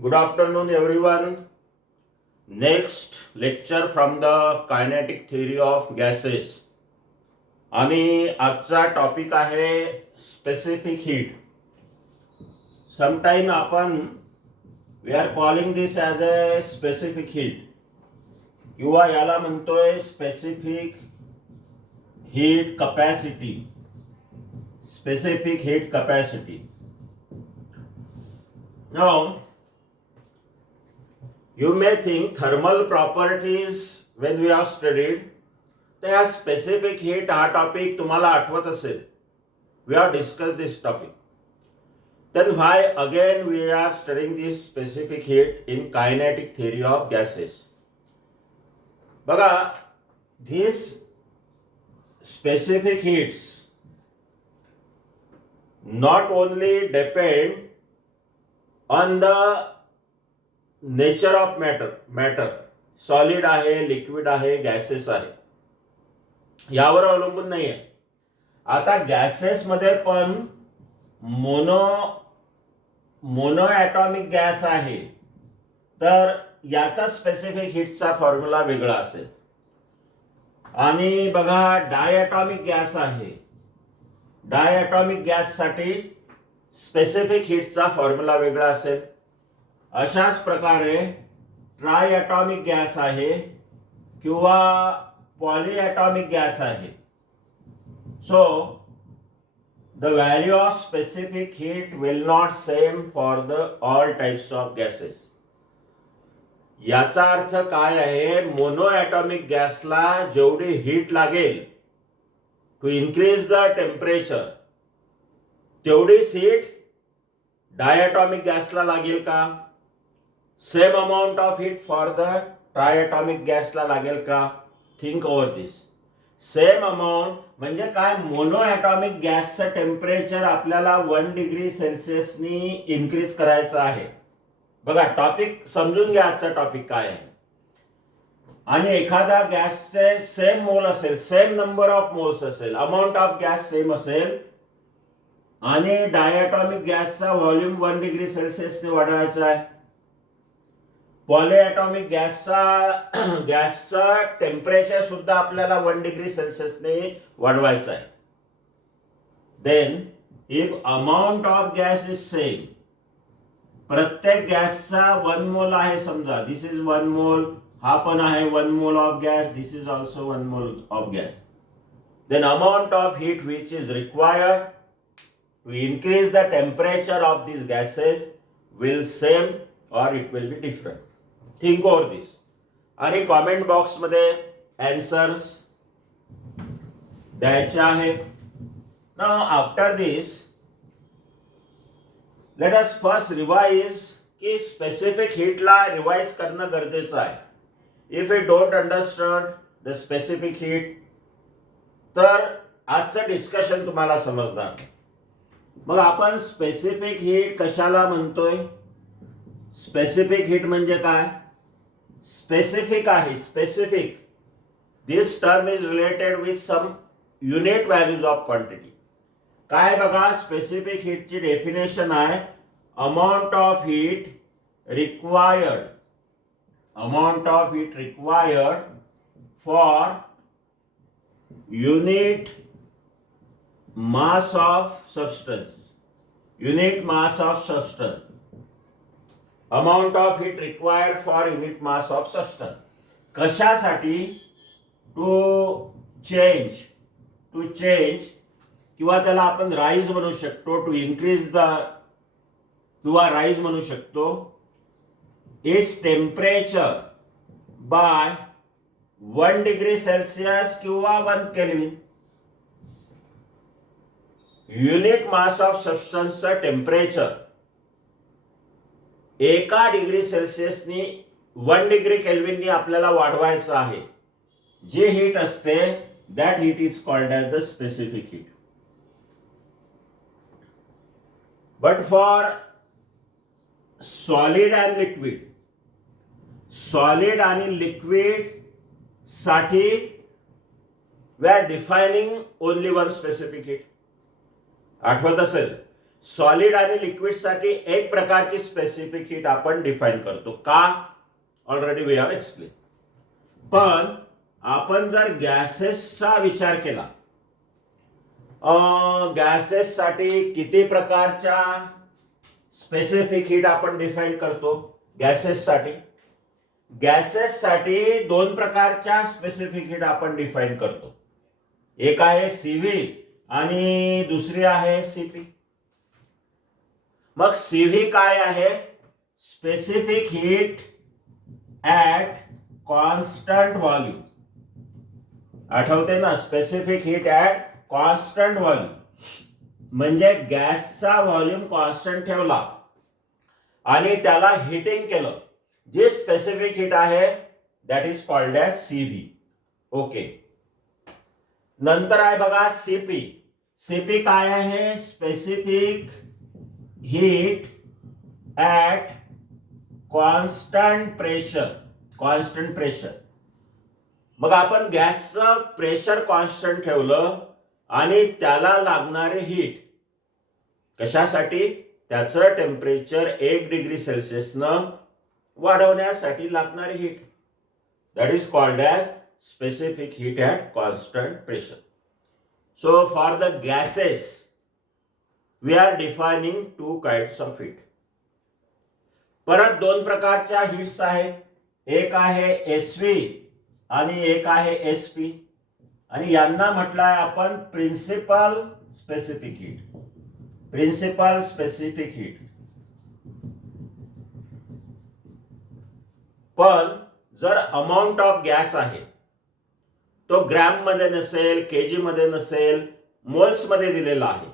Good afternoon, everyone. Next lecture from the kinetic theory of gases. आणि आजचा topic आहे specific heat. Sometime आपण we are calling this as a specific heat किंवा याला म्हणतोय specific heat capacity. Specific heat capacity. Now you may think thermal properties when we have studied, त्या specific heat हा topic तुम्हाला आठवत असेल. We have discussed this topic. Then why again we are studying this specific heat in kinetic theory of gases? बघा, these specific heats not only depend on the nature of matter solid आहे, liquid आहे, gases आहे, यावर अवलंबून नाही आहे. आता gases मध्ये पण मोनो ॲटॉमिक गॅस आहे, तर याचा स्पेसिफिक हीटचा फॉर्म्युला वेगळा असेल. आणि बघा, डायॲटॉमिक गॅस आहे, डायॲटॉमिक गॅससाठी स्पेसिफिक हीटचा फॉर्म्युला वेगळा असेल. अशाच प्रकारे ट्रायॲटॉमिक गॅस आहे किंवा पॉलीॲटॉमिक गॅस आहे. So the value of specific heat will not same for the all types of gases. याचा अर्थ काय आहे? मोनोॲटॉमिक गॅसला जेवढी हीट लागेल टू इन्क्रीज द टेम्परेचर, तेवढीच हीट डायॲटॉमिक गॅसला लागेल का? Same amount of heat for the triatomic गॅसला लागेल का? Think over this. Same amount म्हणजे काय? मोनोॲटॉमिक गॅसचं टेम्परेचर आपल्याला 1 डिग्री सेल्सिअसनी इन्क्रीज करायचं आहे. बघा, टॉपिक समजून घ्या, आजचा टॉपिक काय आहे. आणि एखादा गॅसचे सेम मोल असेल, सेम नंबर ऑफ मोल्स असेल, अमाऊंट ऑफ गॅस सेम असेल, आणि डायॲटॉमिक गॅसचा व्हॉल्यूम 1 डिग्री सेल्सिअसने वाढवायचा आहे. पॉलीॲटॉमिक गॅसचा टेम्परेचर सुद्धा आपल्याला 1 डिग्री सेल्सिअसने वाढवायचं आहे. Then if amount of gas is same, प्रत्येक गॅसचा 1 मोल आहे, समजा दिस इज 1 मोल, हा पण आहे 1 mole of gas, this is also 1 mole of gas. Then amount of heat which is required to increase the temperature of these gases will same or it will be different. Think over this. आणि comment box मध्ये answers द्यायचे आहेत. Now after this let us first revise की specific हीटला revise करणं गरजेचं आहे. If you don't understand the specific heat, तर आजचं डिस्कशन तुम्हाला समजणार. मग आपण स्पेसिफिक हीट कशाला म्हणतोय? स्पेसिफिक हीट म्हणजे काय? स्पेसिफिक आहे, specific. This term is related with some unit values of quantity. काय बघा, स्पेसिफिक हीटची डेफिनेशन आहे amount of heat required, amount of heat required for unit mass of substance, unit mass of substance, amount of heat required for unit mass of substance. कशासाठी? To change किंवा त्याला आपण rise म्हणू शकतो, to increase the किंवा rise म्हणू शकतो, its temperature by 1 degree celsius किंवा 1 केल्विन. युनिट मास ऑफ सबस्टन्सचं टेम्परेचर 1 डिग्री सेल्सिअसनी 1 डिग्री केल्विननी आपल्याला वाढवायचं आहे. जे हीट असते that heat is called as the specific heat. But for solid and liquid, solid आणि लिक्विड साठी we are defining only one specific heat. आठवत असेल सॉलिड आणि लिक्विड साठी एक प्रकारची स्पेसिफिक हीट आपण डिफाइन करतो. का? Already we have explain. पण आपण जर गॅसेसचा विचार केला, गॅसेस साठी किती प्रकारच्या स्पेसिफिक हीट आपण डिफाइन करतो? गॅसेस साठी दोन प्रकारच्या स्पेसिफिक हीट आपण डिफाइन करतो. एक आहे सीव्ही आणि दुसरी आहे सीपी. मग सीव्ही काय आहे? Specific heat at constant volume. आठवते ना? Specific heat at constant volume म्हणजे गॅसचा व्हॉल्यूम कॉन्स्टंट ठेवला आणि त्याला हिटिंग केलं, जे स्पेसिफिक हीट आहे that is called as CV. Okay. नंतर आहे बघा सीपी. सीपी काय आहे? Specific heat at constant pressure. मग आपण गॅसचं प्रेशर कॉन्स्टंट ठेवलं आणि त्याला लागणारे हीट कशासाठी? त्याचं टेम्परेचर 1 डिग्री सेल्सिअसनं वाढवण्यासाठी लागणारे heat. That is called as specific heat at constant pressure. So for the gases we are defining 2 kinds of heat. परत दोन प्रकारच्या हीट्स आहेत. एक आहे एसव्ही आणि एक आहे एसपी. आणि यांना म्हटलंय आपण प्रिन्सिपल स्पेसिफिक हीट. पण जर अमाऊंट ऑफ गॅस आहे तो ग्रॅम मध्ये नसेल, केजी मध्ये नसेल, मोल्स मध्ये दिलेला आहे.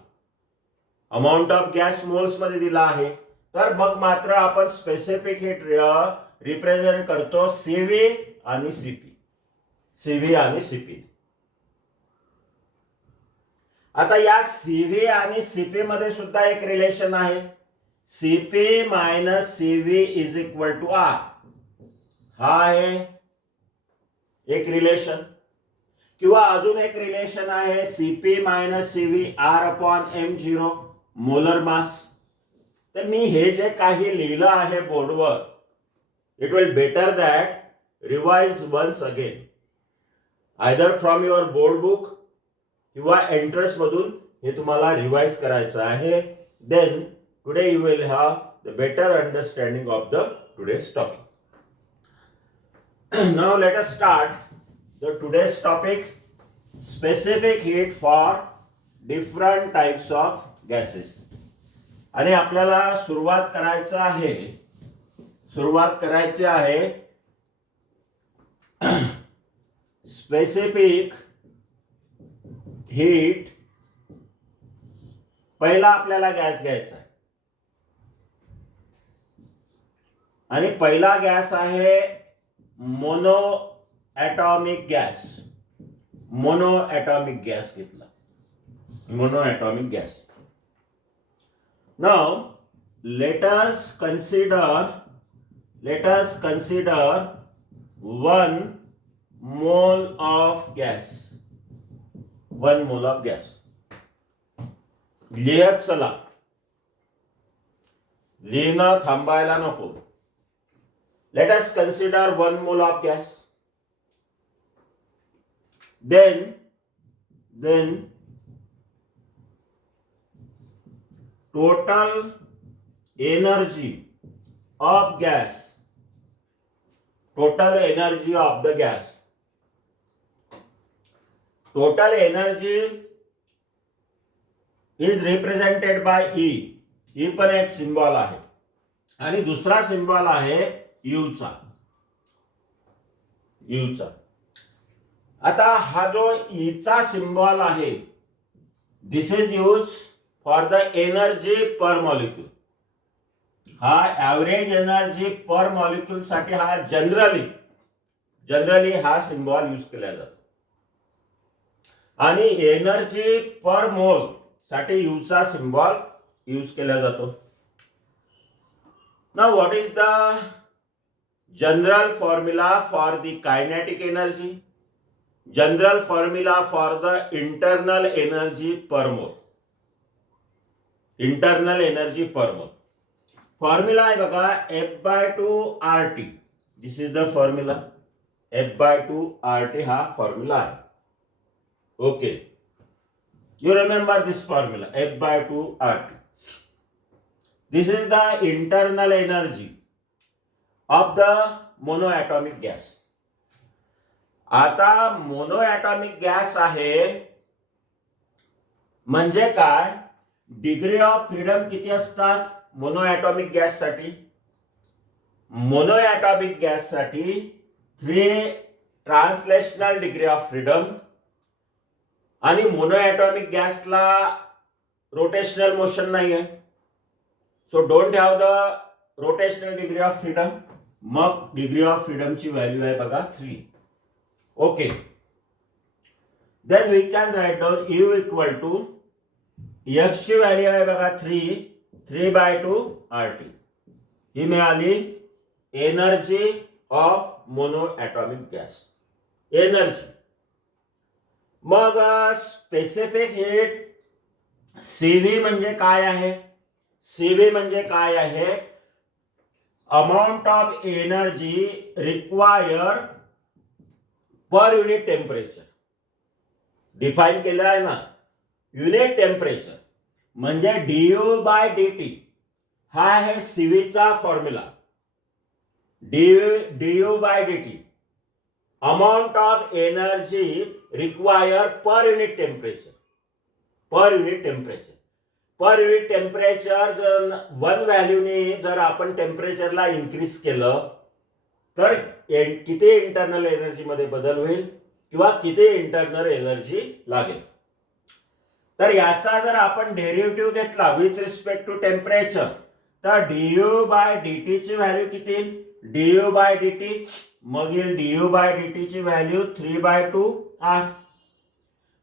अमाऊंट ऑफ गॅस मोल्स मध्ये दिला आहे, तर मग मात्र आपण स्पेसिफिक हीट रिप्रेझेंट करतो सीव्ही आणि सीपी. आता या सीव्ही आणि सीपी मध्ये सुद्धा एक रिलेशन आहे. CP minus CV is equal to R. हा आहे एक रिलेशन. किंवा अजून एक रिलेशन आहे CP minus CV R upon m0 molar mass. तर मी हे जे काही लिहिलं आहे बोर्डवर, it will better that revise once again, either from your board book किंवा एंट्रन्स मधून हे तुम्हाला रिवाइज करायचं आहे. Then today you will have the better understanding of the today's topic. Now let us start the today's topic, specific heat for different types of gases. आणि आपल्याला सुरुवात करायची आहे स्पेसिफिक हीट. पहिला आपल्याला गॅस घ्यायचा आहे आणि पहिला गॅस आहे मोनो ॲटॉमिक गॅस घेतला. Mono atomic gas. Now let us consider 1 mole of gas. लिहत चला, लिहिणं थांबायला नको. Let us consider 1 mole of gas. Then total energy of gas, total energy of the gas. Total energy is represented by E. E पण एक symbol आहे आणि दुसरा सिंबॉल आहे यूचा. आता हा जो ईचा सिंबॉल आहे, this is use for the energy per molecule. हा ॲव्हरेज एनर्जी पर मॉलिक्यूल साठी हा जनरली हा सिंबॉल यूज केला जातो. आणि एनर्जी पर मोल साठी यूचा सिंबॉल यूज केला जातो. Now what is the general formula for the kinetic energy, general formula for the internal energy per mole. Internal energy per मोल. फॉर्म्युला आहे बघा F/2 RT. This is the formula. F/2 RT हा formula आहे. Okay, you remember this formula F/2 RT. This is the internal energy of the monoatomic gas. आता monoatomic gas आहे म्हणजे काय, degree of freedom किती असतात मोनोएटॉमिक गॅस साठी? Monoatomic gas साठी 3 ट्रान्सलेशनल डिग्री ऑफ फ्रीडम. आणि मोनोएटॉमिक गॅसला रोटेशनल मोशन नाही आहे, so don't have the rotational degree of freedom. मग डिग्री ऑफ फ्रीडमची व्हॅल्यू आहे बघा 3. Okay, then we can write down U equal to F ची व्हॅल्यू आहे बघा 3/2 RT. ही मिळाली energy of monoatomic gas. Energy. मग स्पेसिफिक हीट सीव्ही म्हणजे काय आहे? सीव्ही म्हणजे काय आहे? Amount of energy require per unit temperature. Define केलं आहे ना, युनिट टेम्परेचर म्हणजे du/dt हा आहे सीव्हीचा formula. du/dt amount of energy require per unit temperature. Per unit temperature. Per unit temperature जर 1 व्हॅल्यूने जर आपण टेम्परेचरला इन्क्रीज केलं तर किती इंटरनल एनर्जी मध्ये बदल होईल किंवा किती इंटरनल एनर्जी लागेल. तर याचा जर आपण डेरिव्हेटिव्ह घेतला विथ रिस्पेक्ट टू टेम्परेचर तर du/dt ची व्हॅल्यू किती येईल? du/dt मग येईल du/dt ची value 3/2 R.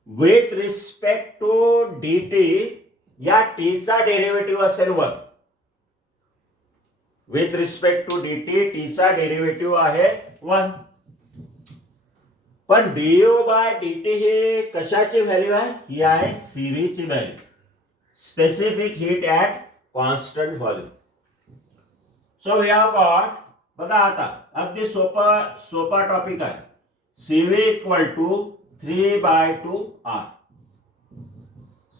With respect to dt या t चा डेरिव्हेटिव्ह असेल 1. With respect to dt t चा डेरिव्हेटिव्ह आहे 1. पण du/dt हे कशाची व्हॅल्यू आहे? ही आहे सीव्ही ची value. Specific heat at constant volume. So we have got, बघा आता अगदी सोपा टॉपिक आहे. CV equal to 3/2 R.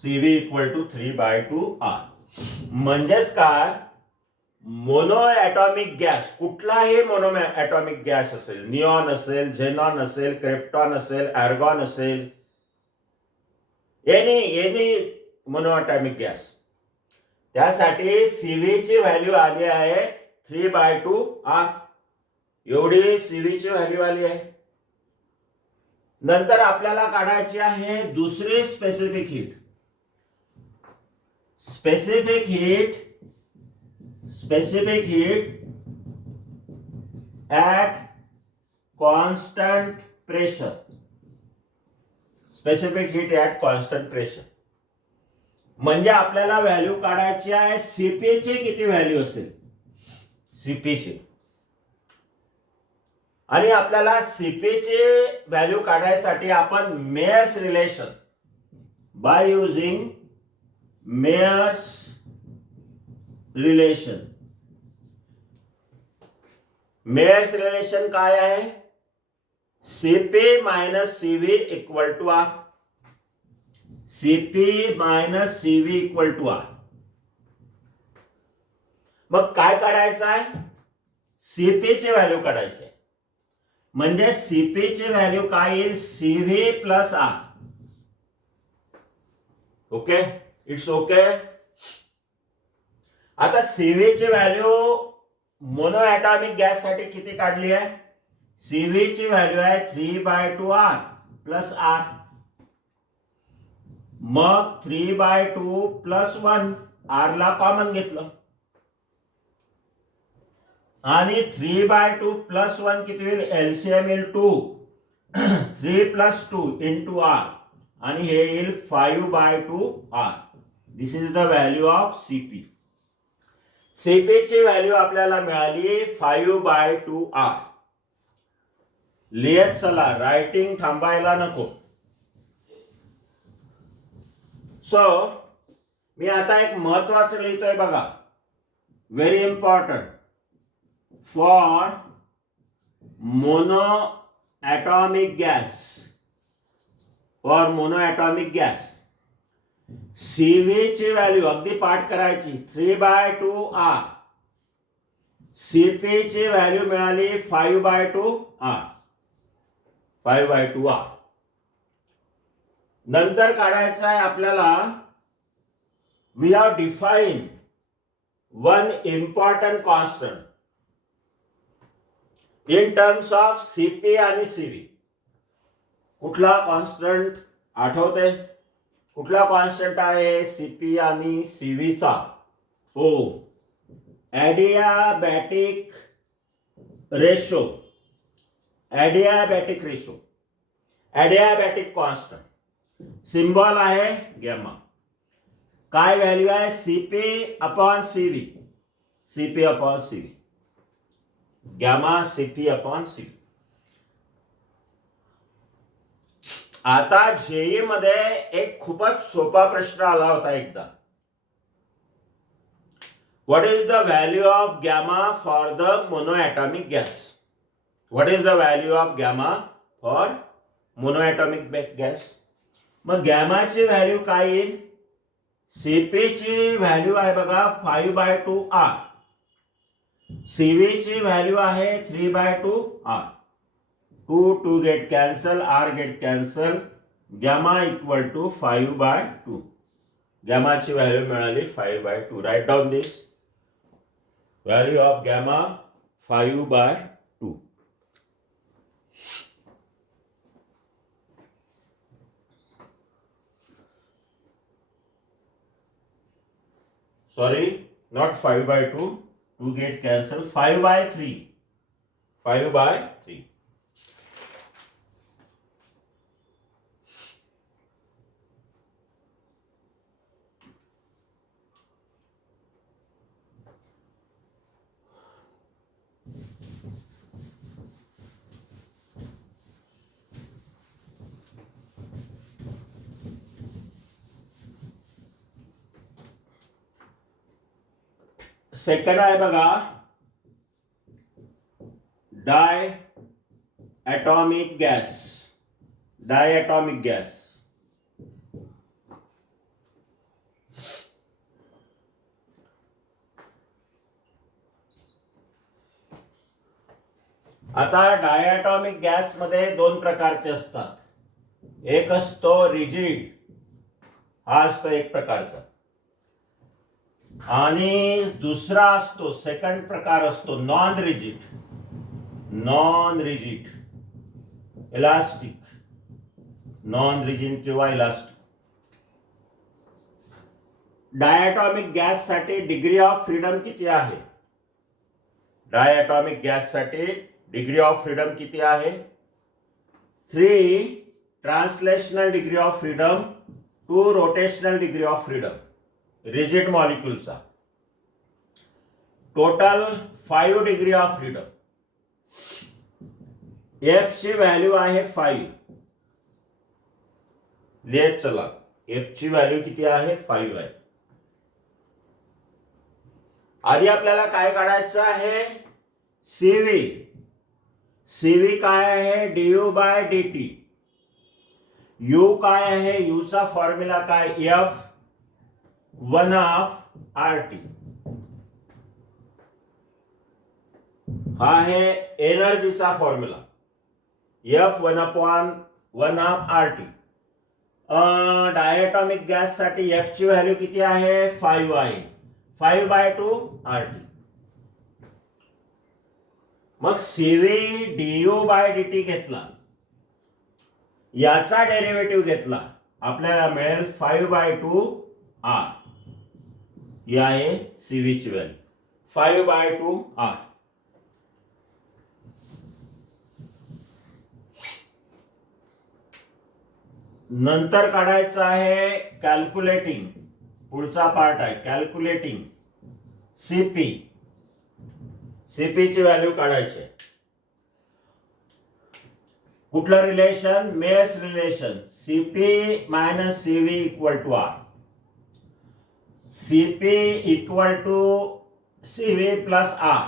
CV equal to 3/2 R म्हणजेच काय, मोनोएटॉमिक गॅस कुठलाही मोनोएटॉमिक गॅस असेल, निऑन असेल, झेनॉन असेल, क्रिप्टॉन असेल, आर्गॉन असेल, एनी मोनोएटॉमिक गॅस, त्यासाठी सीव्ही ची व्हॅल्यू आली आहे 3/2 R. एवढी सीव्ही ची व्हॅल्यू आली आहे. नंतर आपल्याला काढायची आहे दुसरी specific heat. Specific heat at constant pressure. Specific heat at constant pressure म्हणजे आपल्याला व्हॅल्यू काढायची आहे सीपी ची किती व्हॅल्यू असेल, सीपी ची. आणि आपल्याला सीपी ची व्हॅल्यू काढायसाठी आपण Mayer's relation by using Mayer's relation. Mayer's relation काय आहे? CP minus CV equal to R. CP minus CV equal to R. मग काय काढायचं आहे? सीपी ची व्हॅल्यू काढायची आहे. म्हणजे सीपी ची व्हॅल्यू काय येईल? CV plus R. Okay, it's okay. आता सीव्ही ची व्हॅल्यू मोनोएटॉमिक गॅस साठी किती काढली आहे? सीव्ही ची व्हॅल्यू आहे 3/2 R प्लस R. मग 3/2 प्लस 1 R ला कॉमन घेतलं आणि 3/2 प्लस 1 किती होईल? एलसीएम येईल 2. 3 प्लस 2 इंटू R आणि हे येईल 5/2 R. This is the value of CP. CP ची व्हॅल्यू आपल्याला मिळाली 5/2 R. लिहित चला, रायटिंग थांबायला नको. सो मी आता एक महत्वाचं लिहितोय बघा, very important. For mono atomic gas, for mono atomic gas CV ची व्हॅल्यू अगदी पाठ करायची 3/2R. CP ची व्हॅल्यू मिळाली 5/2R. 5/2R. नंतर काढायचं आहे आपल्याला, we have define one important constant in terms of CP आणि CV. कुठला कॉन्स्टंट आठवते? कुठला कॉन्स्टंट आहे CP आणि CV चा? हो, adiabatic ratio. Adiabatic ratio, adiabatic constant. Symbol आहे गॅमा. काय व्हॅल्यू आहे? CP/CV. CP/CV. Gamma CP/CV. आता जेई मध्ये एक खूपच सोपा प्रश्न आला होता एकदा. What is the value of gamma for the monoatomic gas? What is the value of gamma for monoatomic gas? मग गॅमाची व्हॅल्यू काय येईल? CP ची व्हॅल्यू आहे बघा 5/2R. CV ची व्हॅल्यू आहे 3/2R. 2 get cancel, R get cancel. Gamma equal to 5/2. गॅमाची व्हॅल्यू मिळाली 5/2. Write down this. Value of gamma 5/2. Sorry, not 5/2. 2 get cancel. 5/3. 5/3. Second आहे बघा, diatomic gas. Diatomic gas. आता डायॲटॉमिक गॅस मध्ये दोन प्रकारचे असतात. एक असतो रिजिड, हा असतो एक प्रकारचा, आणि दुसरा असतो, सेकंड प्रकार असतो non rigid. Non rigid, elastic. Non rigid किंवा इलास्टिक. डायॲटॉमिक गॅस साठी डिग्री ऑफ फ्रीडम किती आहे? डायॲटॉमिक गॅस साठी डिग्री ऑफ फ्रीडम किती आहे? 3 translational degree of freedom, 2 rotational degree of freedom. Rigid मॉलिक्यूलचा total 5 degree of freedom. F ची value आहे 5. लिहित चला, F ची व्हॅल्यू किती आहे? 5 आहे. आधी आपल्याला काय काढायचं आहे? CV. CV काय आहे? du/dt. U काय आहे? U चा फॉर्म्युला काय? F1/RT. हा आहे एनर्जीचा फॉर्म्युला, F1/1/RT. डायॲटॉमिक गॅस साठी F ची व्हॅल्यू किती आहे? 5 आहे. 5/2RT. मग CV du/dt घेतला, याचा डेरिव्हेटिव्ह घेतला, आपल्याला मिळेल 5/2R. ही आहे CV ची व्हॅल्यू 5/2R. नंतर काढायचं आहे कॅल्क्युलेटिंग. पुढचा पार्ट आहे कॅल्क्युलेटिंग CP. CP ची व्हॅल्यू काढायची. कुठलं relation? Mayer's relation. CP - CV = R. Cp equal to Cv plus R.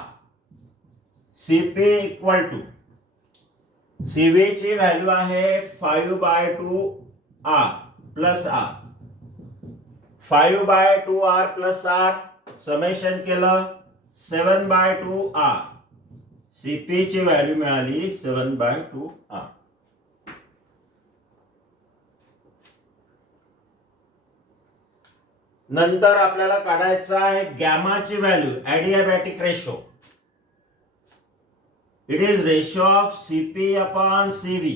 Cp equal to Cv ची व्हॅल्यू आहे 5/2 R plus R. 5/2 R plus R summation केलं 7/2 R. Cp ची value मिळाली 7/2 R. नंतर आपल्याला काढायचं आहे गॅमाची value, adiabatic ratio. It is ratio of Cp upon Cv,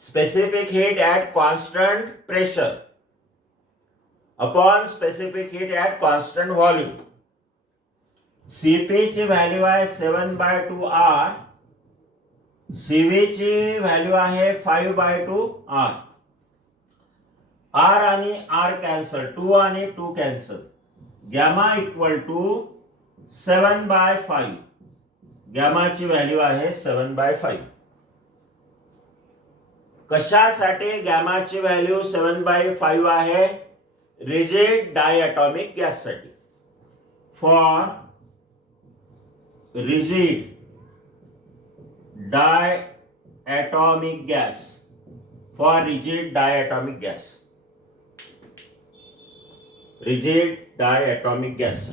specific heat at constant pressure upon specific heat at constant volume. Cp ची value आहे 7/2 R, Cv ची व्हॅल्यू आहे 5/2 R. R आणि R कॅन्सल, 2 आणि 2 कॅन्सल. Gamma equal to 7/5. गॅमाची value आहे 7/5. कशासाठी गॅमाची value 7/5 आहे? रिजिड डायॲटॉमिक गॅससाठी. For rigid diatomic gas, for rigid diatomic gas, rigid diatomic gas.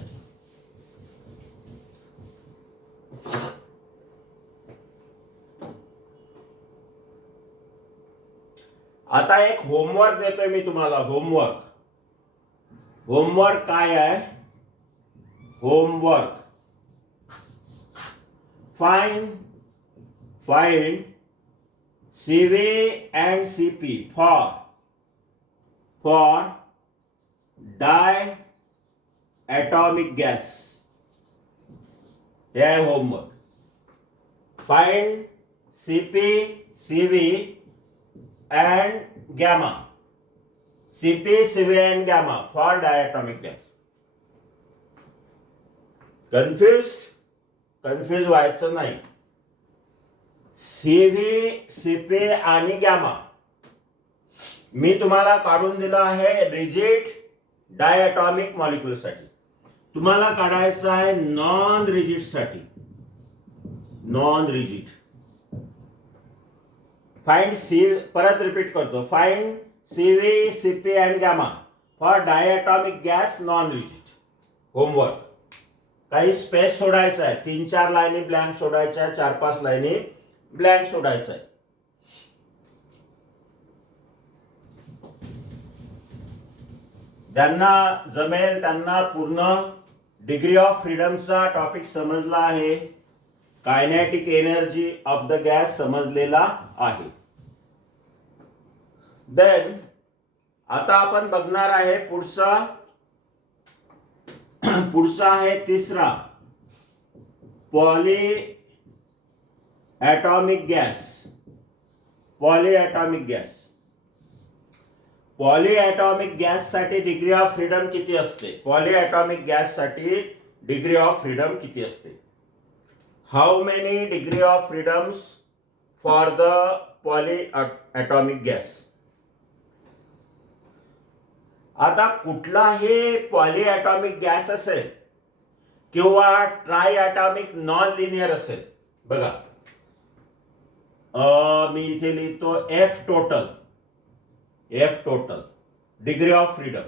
आता एक होमवर्क देतोय मी तुम्हाला. होमवर्क काय आहे? Homework find Cv and Cp for diatomic gas. हे आहे homework. Find Cp, Cv and gamma. Cp, Cv and gamma for diatomic gas. Confuse व्हायचं नाही. Cv, Cp आणि गॅमा मी तुम्हाला काढून दिलं आहे रिजिड डायॲटॉमिक मॉलिक्यूल साठी. तुम्हाला काढायचं आहे नॉन रिजिड साठी. नॉन रिजिड फाइंड परत रिपीट करतो. Find Cv, Cp and gamma for diatomic gas non rigid. Homework. काही स्पेस सोडायचा आहे. 3-4 लाईनी ब्लँक सोडायच्या, 4-5 लाईनी ब्लँक सोडायचा आहे. ज्यांना जमेल त्यांना पूर्ण डिग्री ऑफ फ्रीडमचा टॉपिक समजला आहे. Kinetic energy of the gas समजलेला आहे. देन आता आपण बघणार आहे पुढचा आहे तिसरा, poly atomic gas. Poly atomic gas. Poly atomic gas साठी डिग्री ऑफ फ्रीडम किती असते? पॉली ॲटॉमिक गॅस साठी डिग्री ऑफ फ्रीडम किती असते? How many degree of freedoms for the poly atomic gas? आता कुठलाही पॉली ॲटॉमिक गॅस असेल किंवा ट्राय ॲटॉमिक नॉन लिनियर असेल, बघा मी इथे लिहितो F total degree of freedom,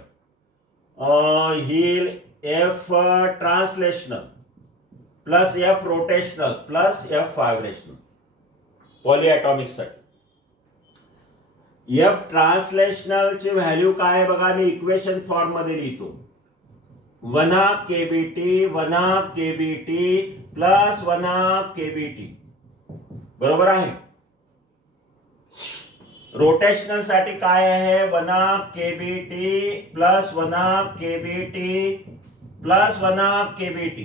ही F translational plus F rotational plus F vibrational polyatomic साठी. F ट्रान्सलेशनल ची व्हॅल्यू काय आहे बघा, मी इक्वेशन फॉर्म मध्ये लिहितो. 1/2 kBT प्लस 1/2 kBT, बरोबर आहे. रोटेशनल साठी काय आहे? 1/2 kBT plus 1/2 kBT plus 1/2 kBT.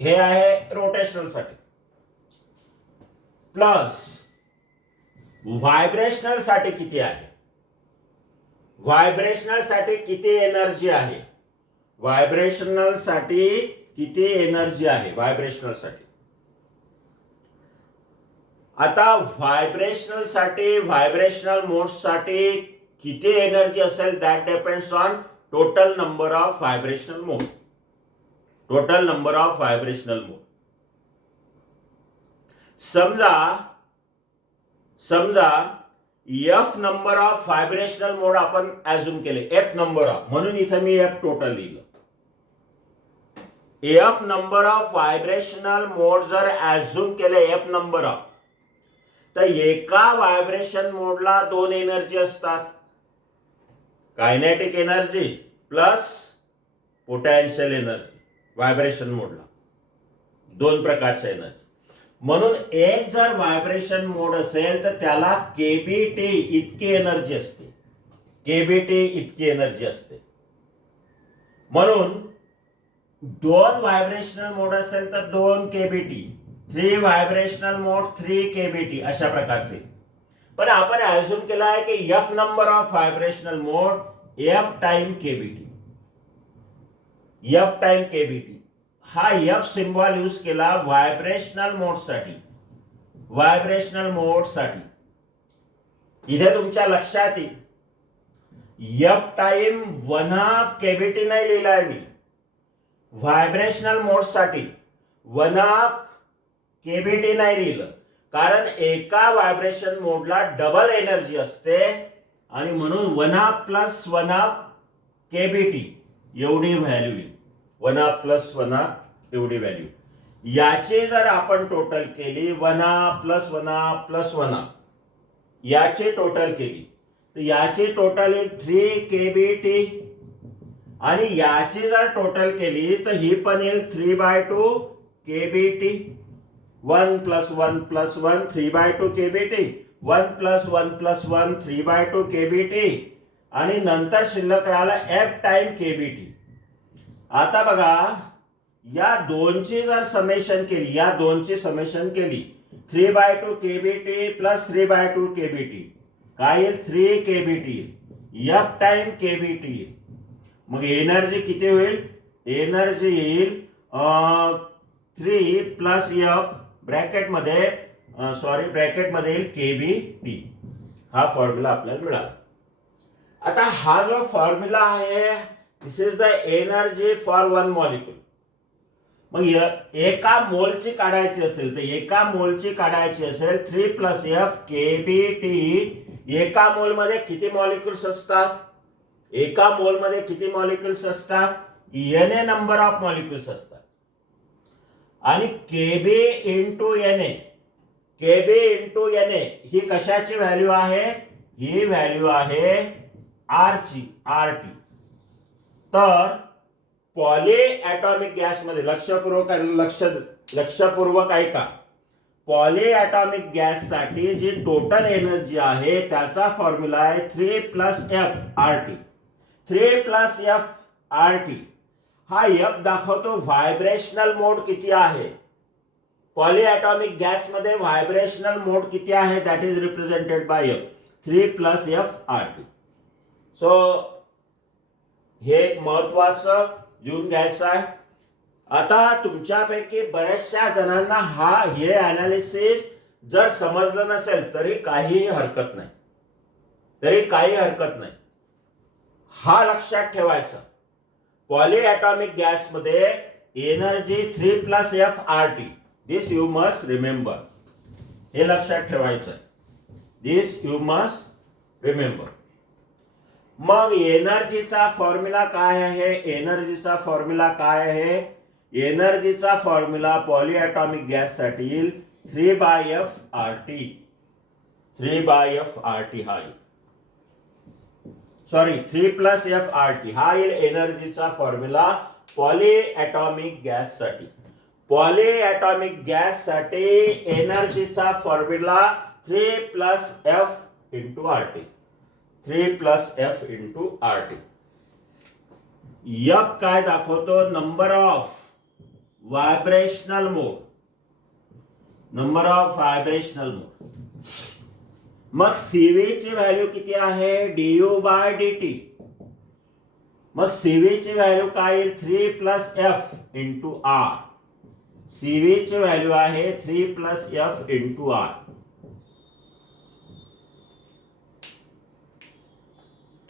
हे आहे रोटेशनल साठी. प्लस व्हायब्रेशनल साठी किती आहे? व्हायब्रेशनल साठी किती एनर्जी आहे? व्हायब्रेशनल साठी किती एनर्जी आहे? व्हायब्रेशनल साठी. आता व्हायब्रेशनल साठी, व्हायब्रेशनल मोड साठी किती एनर्जी असेल that depends on total number of vibrational mode. Total number of vibrational mode. समजा F number of vibrational mode आपण ऍझ्युम केले, एफ नंबर ऑफ, म्हणून इथे मी एफ टोटल लिहिलं. F number of vibrational mode जर ऍझ्युम केले एफ नंबर ऑफ, तर एका व्हायब्रेशन मोडला दोन एनर्जी असतात. Kinetic energy plus potential energy. Vibration मोडला दोन प्रकारच्या एनर्जी. म्हणून एक जर व्हायब्रेशन मोड असेल तर त्याला केबीटी इतकी एनर्जी असते. केबीटी इतकी एनर्जी असते. म्हणून दोन व्हायब्रेशनल मोड असेल तर 2 केबीटी, 3 व्हायब्रेशनल मोड 3 केबीटी, अशा प्रकारचे. पण आपण ऍझ्युम केला आहे की F number of vibrational mode F time KBT. F time KBT हा एफ सिम्बॉल यूज केला व्हायब्रेशनल मोड साठी. व्हायब्रेशनल मोड साठी इथे तुमच्या लक्षात येईल एफ टाइम 1/2 केबीटी नाही लिहिलाय मी. व्हायब्रेशनल मोड साठी 1/2 केबीटी नाही लिहिलं, कारण एका व्हायब्रेशन मोडला डबल एनर्जी असते आणि म्हणून 1/2 प्लस 1/2 केबीटी एवढी व्हॅल्यू येईल. 1/2 प्लस 1/2 एवढी व्हॅल्यू. याची जर आपण टोटल केली 1/2 प्लस 1/2 प्लस 1/2 याची टोटल केली तर याची टोटल येईल 3 केबीटी आणि याची जर टोटल केली तर ही पण येईल 3/2 KBT. 1 plus 1 plus 1 3/2 KBT, 1 plus 1 plus 1 3/2 KBT आणि नंतर शिल्लक राहिला एफ टाइम केबीटी. आता बघा या दोनची जर समेशन केली, या दोनची समेशन केली 3/2 केबीटी प्लस 3/2 केबीटी काय येईल 3 केबीटी. F time KBT. मग एनर्जी किती होईल? एनर्जी येईल 3 प्लस एफ ब्रॅकेट मध्ये येईल केबीटी. हा फॉर्म्युला आपल्याला मिळाला. आता हा जो फॉर्म्युला आहे this is the energy for one molecule. मग एका मोलची काढायची असेल तर एका मोलची काढायची असेल 3 प्लस एफ केबीटी. एका मोल मध्ये किती मॉलिक्युल्स असतात? एका मोल मध्ये किती मॉलिक्युल्स असतात? N A number of molecules असतात. आणि KB into N A, KB into N A ही कशाची व्हॅल्यू आहे? ही व्हॅल्यू आहे आर ची, आर टी. तर पॉली ॲटॉमिक गॅस मध्ये लक्षपूर्वक ऐका. पॉली ॲटॉमिक गॅस साठी जी टोटल एनर्जी आहे त्याचा फॉर्म्युला आहे 3 plus F R T. 3 plus F R T. हा एफ दाखवतो व्हायब्रेशनल मोड किती आहे. पॉली ॲटॉमिक गॅस मध्ये व्हायब्रेशनल मोड किती आहे that is represented by F. 3 plus F R T. So हे एक महत्वाचं लिहून घ्यायचं आहे. आता तुमच्यापैकी बऱ्याचशा जणांना हे अनालिसिस जर समजलं नसेल तरी काही हरकत नाही. हा लक्षात ठेवायचा. पॉली ॲटॉमिक गॅस मध्ये energy 3 plus F R T. This you must remember. हे लक्षात ठेवायचं. This you must remember. मग एनर्जीचा फॉर्म्युला काय आहे? एनर्जीचा फॉर्म्युला काय आहे? एनर्जीचा फॉर्म्युला पॉली ॲटॉमिक गॅस साठी येईल 3/f/RT. 3/f/RT हा येईल. सॉरी 3 प्लस f/RT हा येईल एनर्जीचा फॉर्म्युला पॉली ॲटॉमिक गॅस साठी. पॉली ॲटॉमिक गॅस साठी एनर्जीचा formula 3 plus f into RT. 3 plus f into RT. F काय दाखवतो? Number of vibrational mode. Number of vibrational mode. मग सीव्ही ची व्हॅल्यू किती आहे? du/dt. मग सीव्ही ची व्हॅल्यू काय येईल? 3 plus F into R. CV ची व्हॅल्यू आहे 3 प्लस एफ इंटू आर.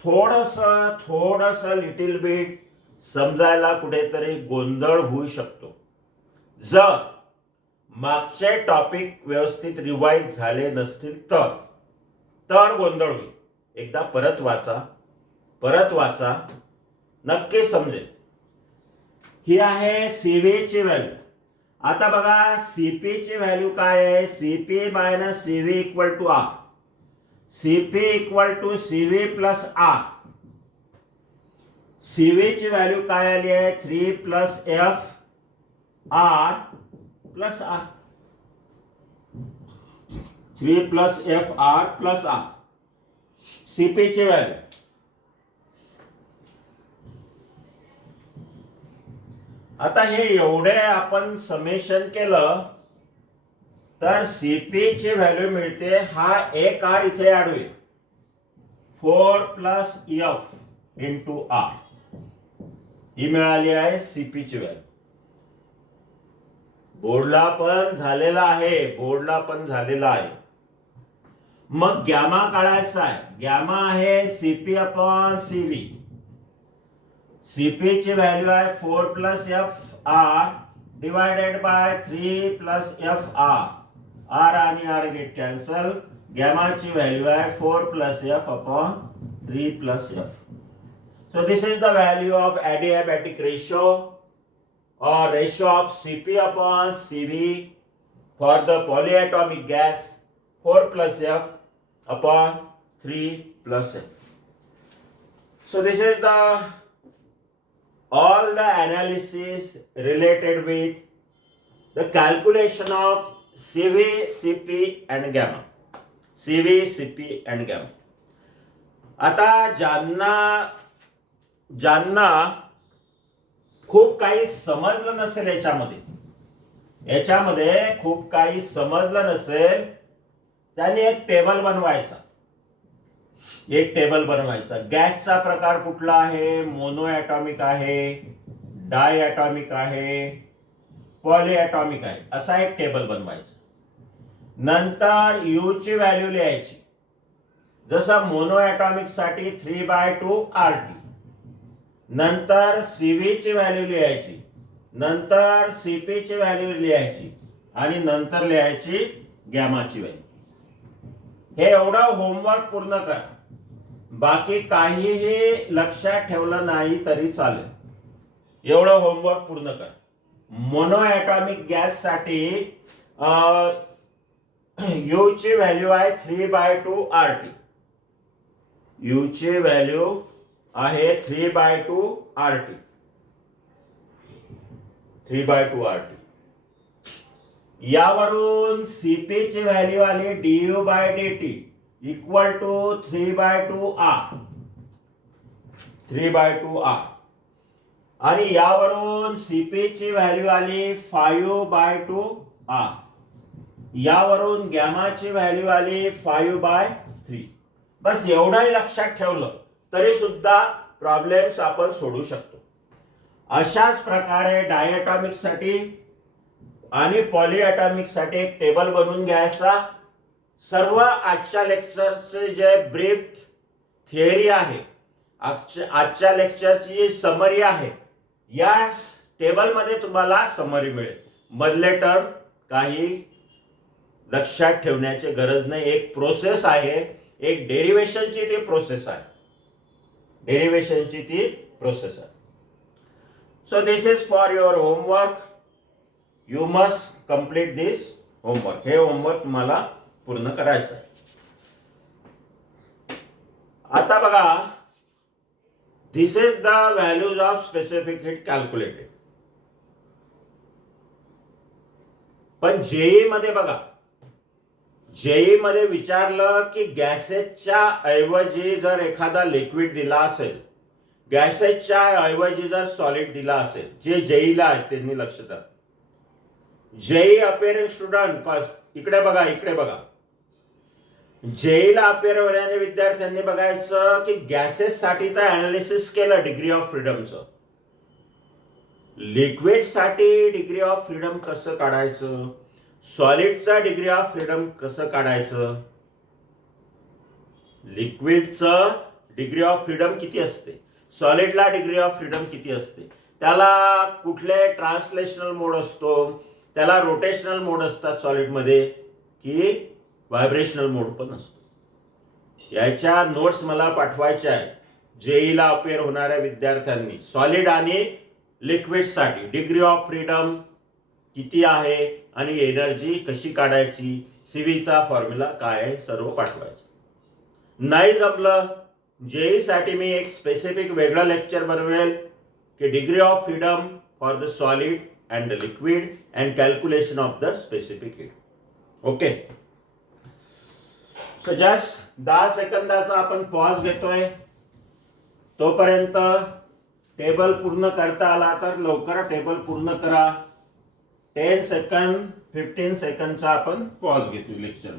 थोडस लिटिल बिट समजायला कुठेतरी गोंधळ होऊ शकतो. जर मागचे टॉपिक व्यवस्थित रिवाइज झाले नसतील तर गोंधळ होईल. एकदा परत वाचा, नक्की समजेल. ही आहे सीव्ही ची व्हॅल्यू. आता बघा सीपी ची व्हॅल्यू काय आहे? CP minus CV equal to R. CP equal to CV plus R. CV ची व्हॅल्यू काय आली आहे? 3 plus F R plus R. 3 plus F R plus R CP ची व्हॅल्यू. आता हे एवढे आपण समेशन केलं तर सीपी ची व्हॅल्यू मिळते. हा एक आर इथे ऍड होईल. 4 प्लस एफ इंटू आर ही मिळाली आहे सीपी ची व्हॅल्यू. बोर्डला पण झालेला आहे. मग गॅमा काढायचा आहे. गॅमा आहे सीपी अपॉन सीव्ही. सीपी ची व्हॅल्यू आहे 4 plus F R divided by 3 plus F R. R आणि आर गेट कॅन्सल. गॅमाची व्हॅल्यू आहे 4 plus F upon 3 plus F. So this is the value of adiabatic ratio or ratio of Cp upon Cv for the polyatomic gas 4 plus F upon 3 plus F. So this is the all the analysis related with the calculation of Cv, Cp and gamma. Cv, Cp and gamma. आता ज्यांना खूप काही समजलं नसेल याच्यामध्ये खूप काही समजलं नसेल त्यांनी एक टेबल बनवायचा. गॅसचा प्रकार कुठला आहे? मोनो ॲटॉमिक आहे, डाय ॲटॉमिक आहे, पॉली ॲटॉमिक आहे. असा एक टेबल बनवायचा. नंतर यू ची व्हॅल्यू लिहायची. जसं मोनो ॲटॉमिक साठी 3/2 RT. नंतर सीव्ही ची व्हॅल्यू लिहायची. नंतर सीपी ची व्हॅल्यू लिहायची आणि नंतर लिहायची गॅमाची व्हॅल्यू. हे एवढं होमवर्क पूर्ण करा. बाकी काहीही लक्षात ठेवलं नाही तरी चालेल. एवढं होमवर्क पूर्ण करा. मोनो ॲटॉमिक गॅस साठी यू ची व्हॅल्यू आहे 3/2 RT. यू ची व्हॅल्यू आहे 3/2 RT. 3/2 RT. यावरून सीपी ची व्हॅल्यू आली du/dt equal to 3/2 R. 3/2 R. आणि यावरून सीपी ची व्हॅल्यू आली 5/2 R. यावरून गॅमाची व्हॅल्यू आली 5/3. बस एवढंही लक्षात ठेवलं तरी सुद्धा प्रॉब्लेम्स आपण सोडू शकतो. अशाच प्रकारे डायॲटॉमिक साठी आणि पॉलीॲटॉमिक साठी एक टेबल बनवून घ्यायचा. सर्व आजच्या लेक्चरचे जे ब्रीफ थिअरी आहे, आजच्या लेक्चरची जी समरी आहे, या टेबलमध्ये तुम्हाला समरी मिळेल. मधले टर्म काही लक्षात ठेवण्याची गरज नाही. एक प्रोसेस आहे, एक डेरिवेशनची ती प्रोसेस आहे. So this is for your homework. You must complete this homework. हे होमवर्क तुम्हाला पूर्ण करायचं आहे. आता बघा, this is the values of specific heat calculated. पण जेई मध्ये बघा, जेई मध्ये विचारलं की गॅसेसच्या ऐवजी जर एखादा लिक्विड दिला असेल, गॅसेसच्या ऐवजी जर सॉलिड दिला असेल, जे जेईला आहे त्यांनी लक्ष द्या. जेई अपिअरिंग स्टुडंट इकडे बघा. जेईला अपिअर होणाऱ्या विद्यार्थ्यांनी बघायचं की गॅसेस साठी तर अनालिसिस केलं डिग्री ऑफ फ्रीडमचं. लिक्विड साठी डिग्री ऑफ फ्रीडम कसं काढायचं, सॉलिडचा डिग्री ऑफ फ्रीडम कसं काढायचं, लिक्विडचं डिग्री ऑफ फ्रीडम किती असते, सॉलिडला डिग्री ऑफ फ्रीडम किती असते, त्याला कुठले ट्रान्सलेशनल मोड असतो, त्याला रोटेशनल मोड असतात सॉलिडमध्ये की व्हायब्रेशनल मोड पण असतो. याच्या नोट्स मला पाठवायच्या आहेत जेईला अपेअर होणाऱ्या विद्यार्थ्यांनी. सॉलिड आणि लिक्विडसाठी डिग्री ऑफ फ्रीडम किती आहे आणि एनर्जी कशी काढायची, सीव्हीचा फॉर्म्युला काय आहे, सर्व पाठवायचं. नाही जमलं जेई साठी मी एक स्पेसिफिक वेगळं लेक्चर बनवेल की degree of freedom for the solid and the liquid and calculation of the specific heat. Okay, so just 10 सेकंदाचा आपण पॉज घेतोय. तोपर्यंत टेबल पूर्ण करता आला तर लवकर टेबल पूर्ण करा. 10 सेकंद 15 सेकंदचा आपण पॉज घेतो लेक्चर.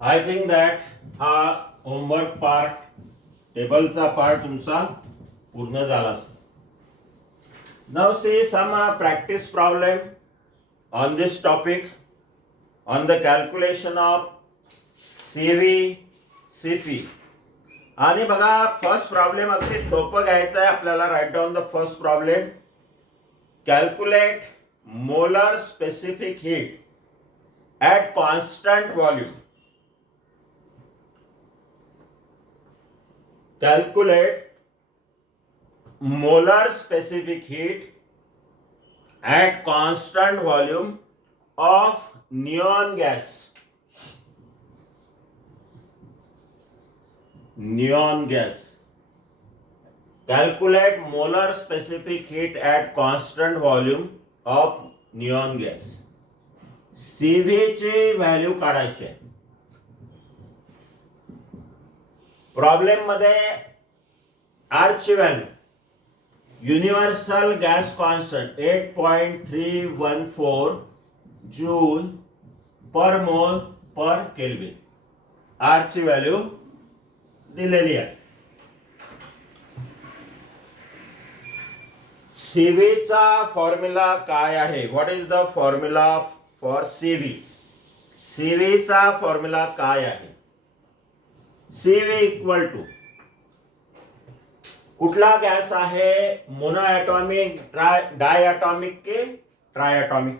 आय थिंक दॅट हा होमवर्क पार्ट, टेबलचा पार्ट तुमचा पूर्ण झाला असेल. Now see some practice problem on this topic on the calculation of CV CP. आणि बघा फर्स्ट प्रॉब्लेम अगदी सोपं घ्यायचं आहे आपल्याला. Write down the first problem. Calculate molar specific heat at constant volume. Calculate molar specific heat at constant volume of neon gas. Neon gas. Calculate molar specific heat at constant volume of neon gas. CV ची value काढायची आहे. Problem मध्ये R ची value universal gas constant 8.314 joule per mole per kelvin. R ची value दिलेली आहे. सीव्हीचा formula काय आहे, what is the formula for CV. सीव्हीचा फॉर्म्युला काय आहे. CV इक्वल टू कुठला गॅस आहे, मोनोएटॉमिक, डायएटॉमिक के ट्रायएटॉमिक.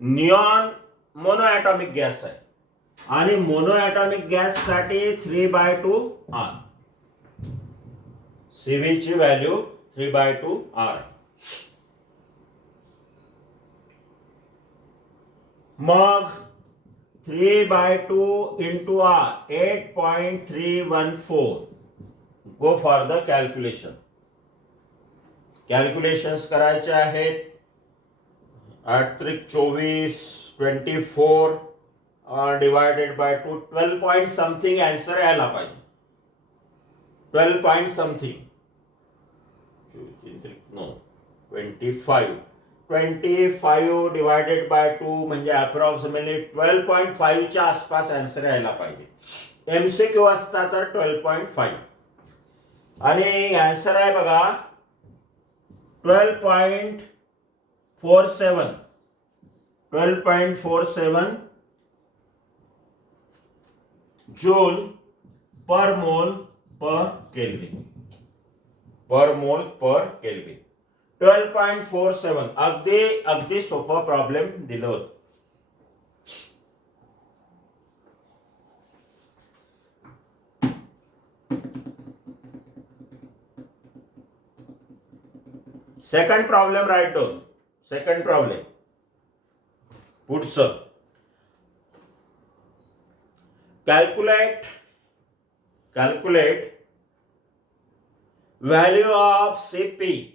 निऑन मोनोएटॉमिक गॅस आहे आणि मोनोएटॉमिक गॅस साठी 3/2 R. CV ची व्हॅल्यू 3/2 R. मग 3/2 into R 8.314. Go for the calculation. Calculations करायचे आहेत. 8×3 = 24 divided by 2 12 point something answer यायला पाहिजे. 12 point something. No 25. 25 divided by 2 म्हणजे अप्रॉक्सिमेटली 12.5 च्या आसपास आन्सर यायला पाहिजे. एमसीक्यू असता तर 12.5 आणि आन्सर आहे बघा 12.47. 12.47 joule per mole per kelvin. पर मोल पर केल्विन 12.47. अगदी सोपा प्रॉब्लेम दिलं होतं. Second problem write down. Second problem पुढचं calculate value of CP.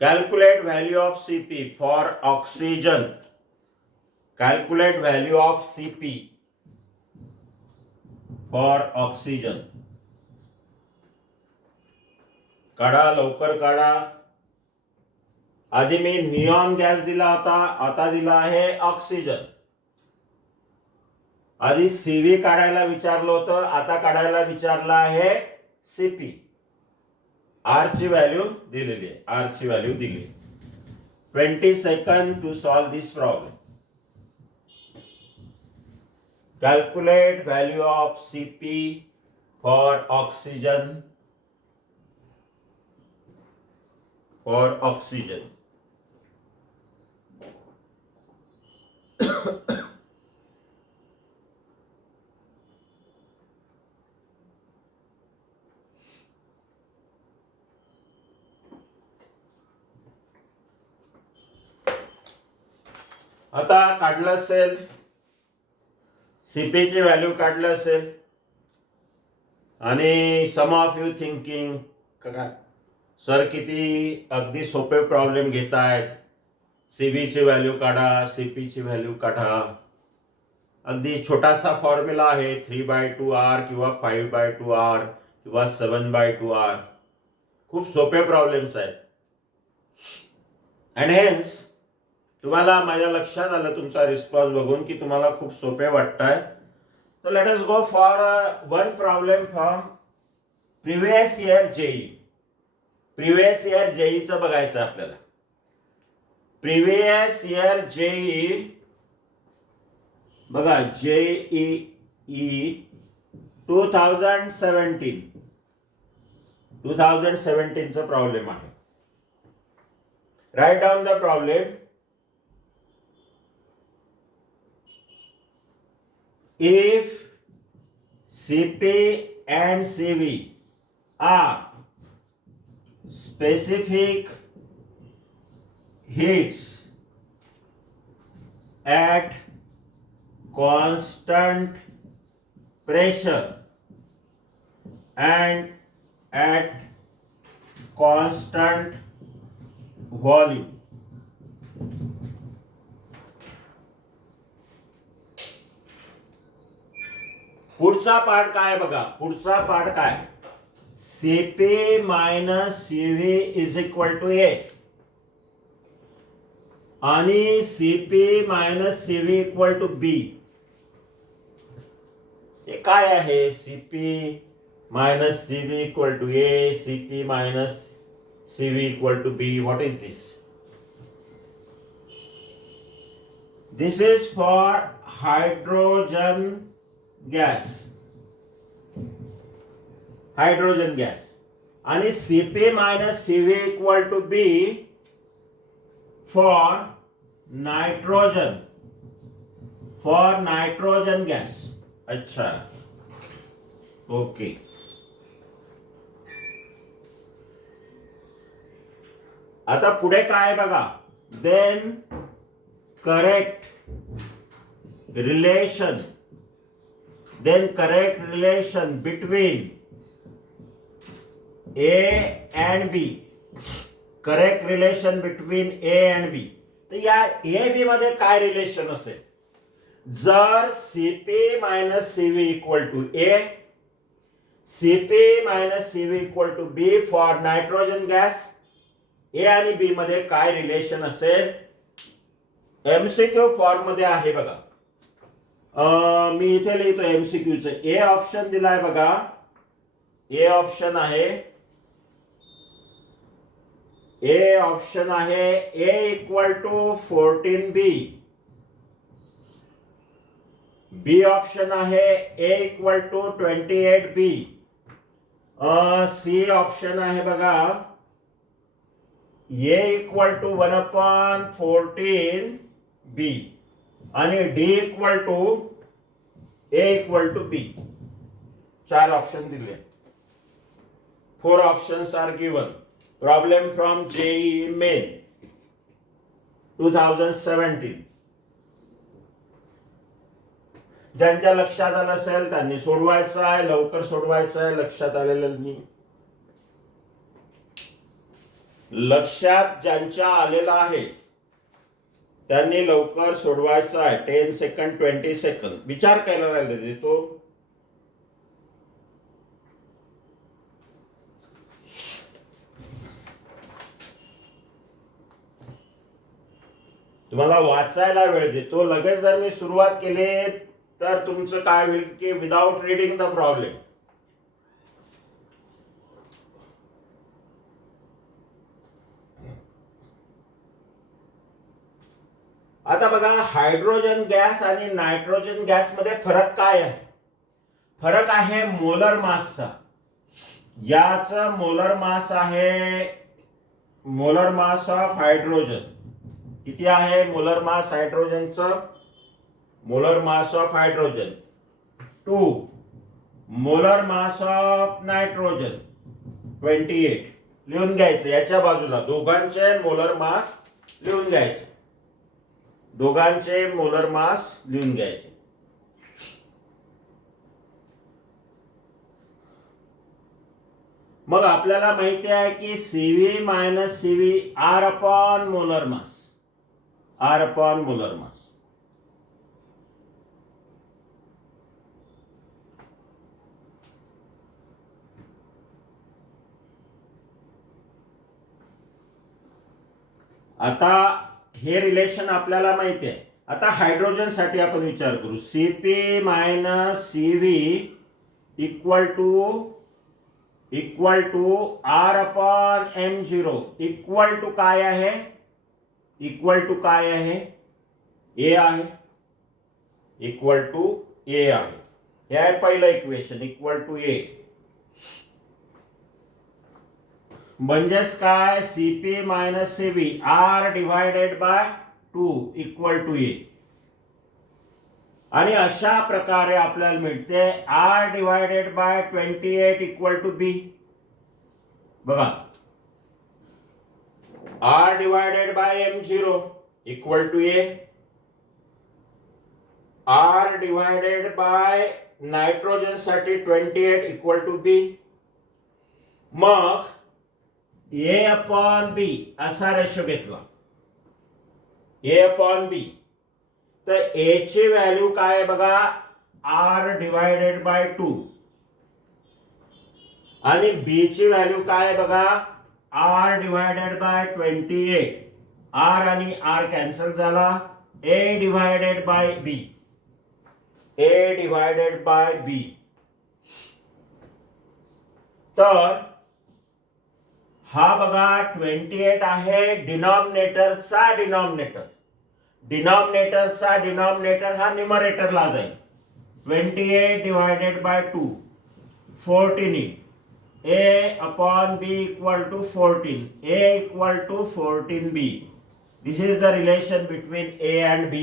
Calculate value of CP for oxygen. Calculate value of CP for oxygen. काढा, लवकर काढा. आधी मी neon gas दिला होता, आता दिला आहे ऑक्सिजन. आधी सीव्ही काढायला विचारलं होतं, आता काढायला विचारलं आहे सीपी. आर ची व्हॅल्यू दिलेली आहे, आर ची व्हॅल्यू दिली. 20 second to solve this problem. Calculate value of CP for oxygen. आता काढलं असेल, सीपी ची व्हॅल्यू काढलं असेल आणि some of you thinking sir किती अगदी सोपे प्रॉब्लेम घेत आहेत. सीबी ची व्हॅल्यू काढा, सीपी ची व्हॅल्यू काढा. अगदी छोटासा फॉर्म्युला आहे, 3/2R किंवा 5/2R किंवा 7/2R. खूप सोपे प्रॉब्लेम्स आहेत. अँड हेन्स तुम्हाला माझ्या लक्षात आलं तुमचा रिस्पॉन्स बघून की तुम्हाला खूप सोपे वाटत आहे. तर let us go for one problem from previous year JEE. Previous year जेईचं बघायचं आपल्याला. प्रिव्हियस इयर जेई बघा, जेईई 2017 चा प्रॉब्लेम आहे. Write down the problem. If CP and CV are specific heats at constant pressure and at constant volume, पुढचा part काय बघा. पुढचा पार्ट काय, CP minus CV is equal to A आणि CP minus CV equal to B. हे काय आहे? CP minus CV equal to A, CP minus CV equal to B. What is this? This is for hydrogen gas. Hydrogen gas. आणि CP minus CV equal to B for nitrogen. For nitrogen gas. अच्छा, okay. आता पुढे काय बघा. Then correct relation between A and B. Correct relation between A and B. तर या A B मध्ये काय रिलेशन असेल? जर CP minus CV equal to A, CP minus CV equal to B for nitrogen gas, A आणि B मध्ये काय relation असेल? MCQ फॉर्म मध्ये आहे बघा. मी इथे लिहितो MCQ चे. ए ऑप्शन दिलाय बघा. ए ऑप्शन आहे. ए ऑप्शन आहे A equal to 14B. B option आहे A equal to 28B. C option आहे बघा A इक्वल टू 1/14B आणि D equal to A equal to B. 4 option दिले. 4 options are given. Problem from JEE Main. 2017. ज्यांच्या लक्षात आलं असेल त्यांनी सोडवायचं आहे, लवकर सोडवायचं आहे. लक्षात आलेलं नाही, लक्षात ज्यांच्या आलेलं आहे त्यांनी लवकर सोडवायचं आहे. 10 सेकंड 20 सेकंड विचार करायला राहिले तो. तुम्हाला वाचायला वेळ देतो. लगेच जर मी सुरुवात केली तर तुमचं काय होईल की विदाउट रीडिंग द प्रॉब्लेम. आता बघा, हायड्रोजन गॅस आणि नायट्रोजन गॅस मध्ये फरक काय आहे? फरक आहे मोलर मासचा. याचा मोलर मास आहे, मोलर मास ऑफ हायड्रोजन किती आहे? मोलर मास हायड्रोजनचं, molar mass of hydrogen 2, molar mass of nitrogen 28. लिहून घ्यायचं याच्या बाजूला, दोघांचे मोलर मास लिहून घ्यायचे, दोघांचे मोलर मास लिहून घ्यायचे. मग आपल्याला माहिती आहे की CV minus CV R upon molar mass, R upon molar mass. आता हे रिलेशन आपल्याला माहिती आहे. आता हायड्रोजन साठी आपण विचार करू. CP minus CV equal to R upon M0 equal to काय आहे? इक्वल टू काय आहे? A आहे, इक्वल टू A आहे. हे आहे पहिलं इक्वेशन, इक्वल टू A. म्हणजेच काय? CP minus CV R divided by 2 equal to A. आणि अशा प्रकारे आपल्याला मिळते R divided by 28 equal to B. बघा, R divided by M0 equal to A, R divided by nitrogen साठी 28 इक्वल टू B. मग A अपॉन B असा ratio घेतला, A अपॉन B. तर A ची व्हॅल्यू काय आहे बघा? R divided by 2. आणि B ची व्हॅल्यू काय आहे बघा? R divided by 28. R आणि R कॅन्सल झाला. A divided by B, A divided by B. तर हा बघा 28 आहे डिनॉमिनेटरचा डिनॉमिनेटर, डिनॉमिनेटरचा डिनॉमिनेटर हा न्यूमरेटरला जाईल. 28 divided by 2 14. A upon B equal to 14. A equal to 14B. This is the relation between A and B.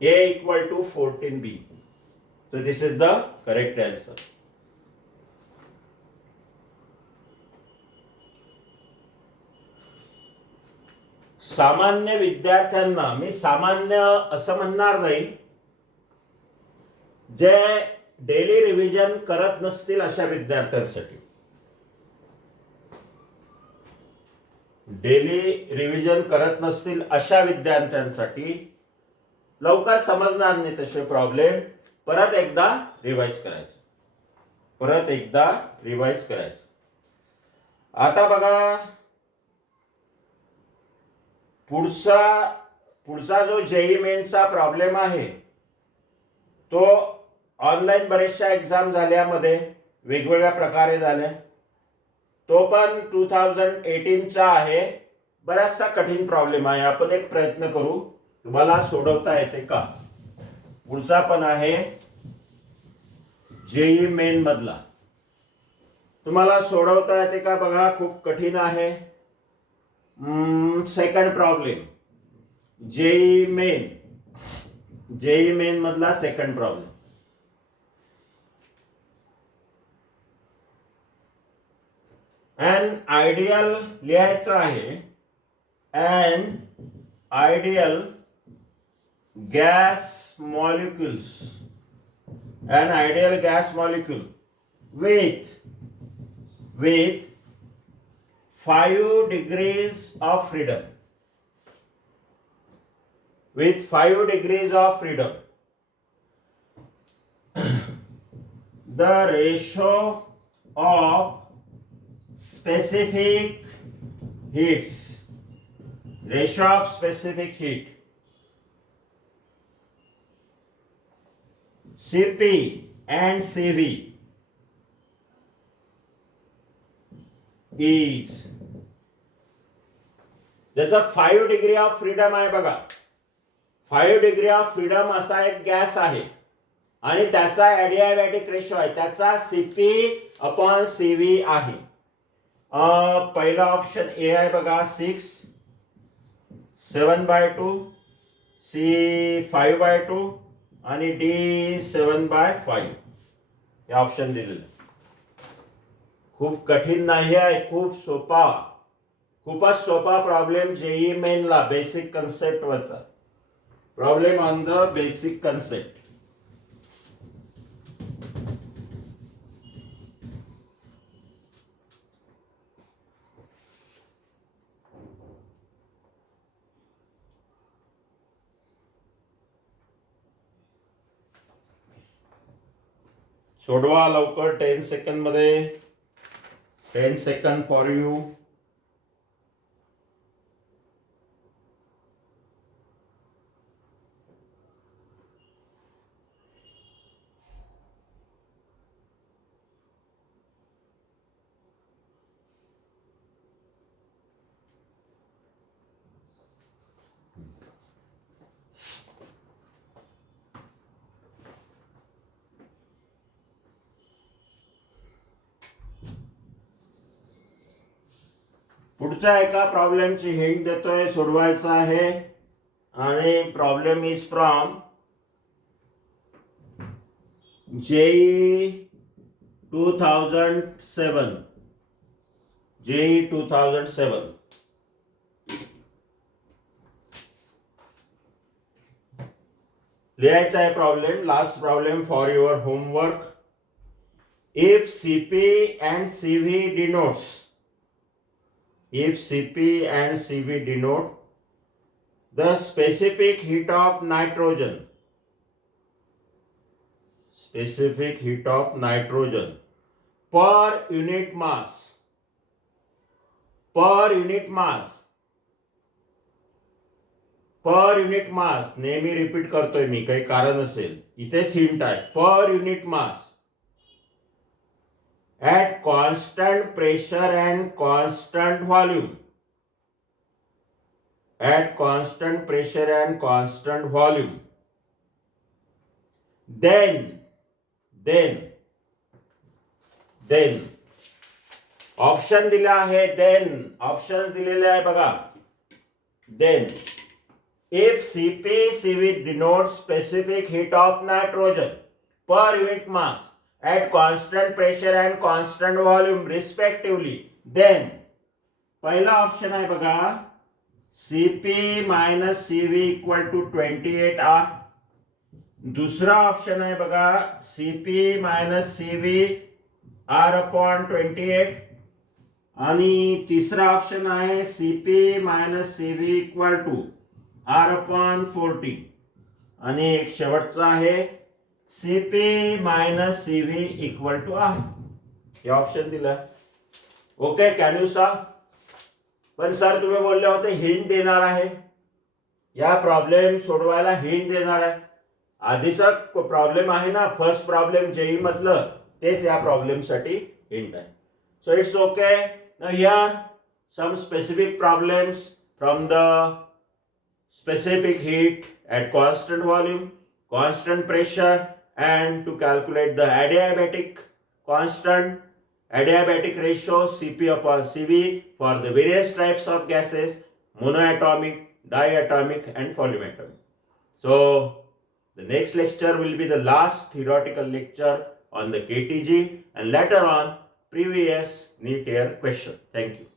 A equal to 14B. So this is the correct answer. सामान्य विद्यार्थ्यांना, मी सामान्य असं म्हणणार नाही, जे daily revision करत नसतील अशा विद्यार्थ्यांसाठी, डेली रिव्हिजन करत नसतील अशा विद्यार्थ्यांसाठी लवकर समजणार नाही तसे प्रॉब्लेम. परत एकदा रिवाइज करायचं, परत एकदा रिवाइज करायचं. आता बघा, पुढचा जो जेईई मेन्सचा प्रॉब्लेम आहे तो ऑनलाईन बरेचशा एक्झाम झाल्यामध्ये वेगवेगळ्या प्रकारे झाल्या. तो पण 2018चा आहे. बराचसा कठीण प्रॉब्लेम आहे. आपण एक प्रयत्न करू, तुम्हाला सोडवता येते का. पुढचा पण आहे जेईई मेन मधला, तुम्हाला सोडवता येते का बघा. खूप कठीण आहे. सेकंड प्रॉब्लेम, जेईई मेन मधला सेकंड प्रॉब्लेम. एन आयडियल लिहायचं आहे. N ideal gas molecules, an ideal gas molecule with 5 degrees of freedom, with 5 degrees of freedom, the ratio of specific heats, ratio of specific heat, Cp and Cv is, ज्याचा 5 degree of freedom आहे बघा, 5 degree of freedom असा एक gas आहे आणि त्याचा adiabatic ratio आहे, त्याचा Cp अपॉन Cv आहे. पहिला ऑप्शन ए आहे बघा 6, 7/2, सी 5/2 आणि डी 7/5 हे ऑप्शन दिलेलं. खूप कठीण नाही आहे, खूप सोपा, खूपच सोपा प्रॉब्लेम जेई मेनला बेसिक कन्सेप्ट वरचा problem on the basic concept. सोडवा लवकर, 10 सेकंड मध्ये, 10 सेकंड फॉर यू. पुढच्या एका प्रॉब्लेमची हिंट देतोय, सोडवायचा आहे आणि problem is from JEE 2007, JEE 2007. लिहायचा आहे problem, last problem for your homework. If Cp and Cv denotes, if Cp and Cv denote the specific heat of nitrogen, specific heat of nitrogen per unit mass, per unit mass, per unit mass, नेहमी repeat करतोय मी, काही कारण असेल, इथेच hint आहे, per unit mass at constant pressure and constant volume, at constant pressure and constant volume, then option दिला आहे, then option दिलेले आहे बघा. then if Cp Cv denotes specific heat of nitrogen per unit mass at constant pressure and constant volume respectively, then पहिला option आहे बघा Cp minus Cv equal to 28R. दुसरा option आहे बघा Cp minus Cv R upon 28. आणि तिसरा option आहे Cp minus Cv equal to R upon 40. आणि एक शेवटचा आहे Cp minus Cv equal to R. हे ऑप्शन दिला. ओके, कॅन यू सा? पण सर तुम्ही बोलले होते हिंट देणार आहे, या प्रॉब्लेम सोडवायला हिंट देणार आहे. आधीचा प्रॉब्लेम आहे ना, फर्स्ट प्रॉब्लेम जेई मधलं, तेच या प्रॉब्लेम साठी हिंट आहे. So it's okay. Now here some specific problems from the specific heat at constant volume, constant pressure, and to calculate the adiabatic constant, adiabatic ratio Cp upon Cv for the various types of gases, monoatomic, diatomic, and polyatomic. So the next lecture will be the last theoretical lecture on the KTG, and later on previous NEET year question. Thank you.